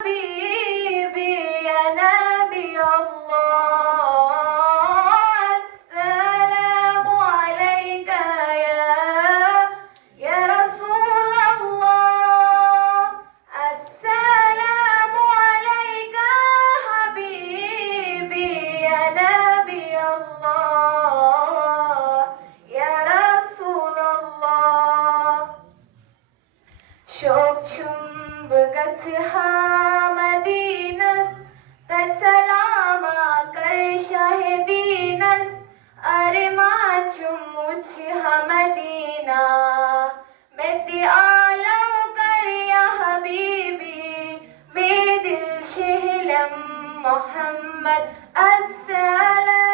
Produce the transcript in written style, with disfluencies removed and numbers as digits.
حبيبي يا نبي الله، السلام عليك يا رسول الله، السلام عليك حبيبي يا نبي الله يا رسول الله. Çok चुंबकत्हा मदीनस तत्सलामा कर शाहिदीनस अरे माचुम मुझहा मदीना मेती आलम कर या हबीबी मेदिल शहलम मोहम्मद अस्सलाम